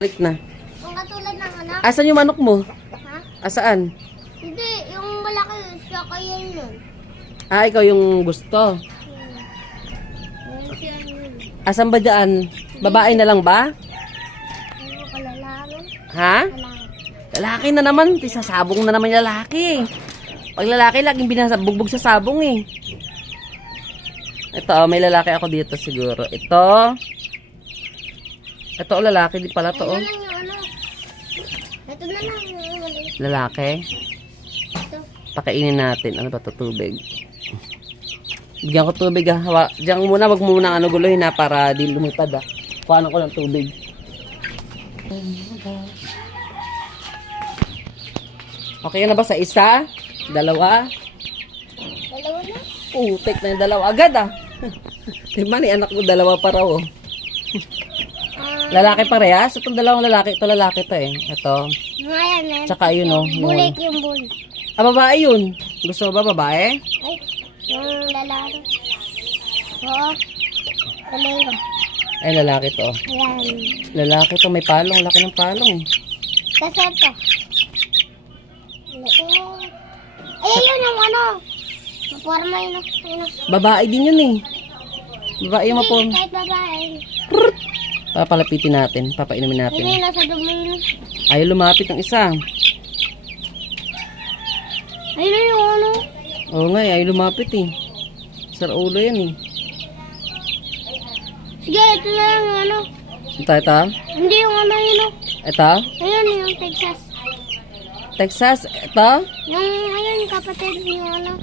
Balik na. Yung katulad ng anak. Asan yung manok mo? Ha? Asaan? Hindi, yung malaki, siya kaya yun. Ah, ikaw yung gusto. Ayun siya yun. Asan ba dyan? Babae na lang ba? Ano, kalalaman? Ha? Kalalaman. Lalaki na naman. Sasabong na naman yung lalaki. Pag lalaki, laging binabugbog sa sabong eh. Ito, may lalaki ako dito siguro. Ito, lalaki din pala to. Ayun na lang yung ano. Ito na lang yung maliit. Lalaki. Ito. Pakainin natin. Ano ba to? Tubig. Bigyan ko tubig ha. Diyan muna, wag muna guluhin ha, para di lumipad ha. Kuhanan ko ng tubig. Okay na ba sa isa? Dalawa? Dalawa na. Putik na yung dalawa agad ah. Diba ni anak ko dalawa pa raw oh. Lalaki parehas? Itong dalawang lalaki. Ito lalaki to eh. Ito. Ngayon, eh. Tsaka yun oh. Bulik yung bull. Ah, babae yun. Gusto mo ba babae? Ay, yung lalaki. Oo. Dalawa. Ay, lalaki to. Ayan. Lalaki to. May palong. Laki ng palong. Kasi ito. Ay, yun yung ano. Maporma yun. Ayun. Babae din yun eh. Babae yung mapon. Hindi, kahit babae. Papalapitin natin. Papainumin natin. Hindi, nasa dulo yun. Ayaw lumapit ng isa. Ayun na yung ano. Oo nga eh. Ayaw lumapit eh. Sar ulo yan eh. Sige, ito na lang yung ano. Ito. Hindi yung ano yun. Ito. Ayun yung Texas. Texas. Ito. Yung ayun, kapatid yung ano.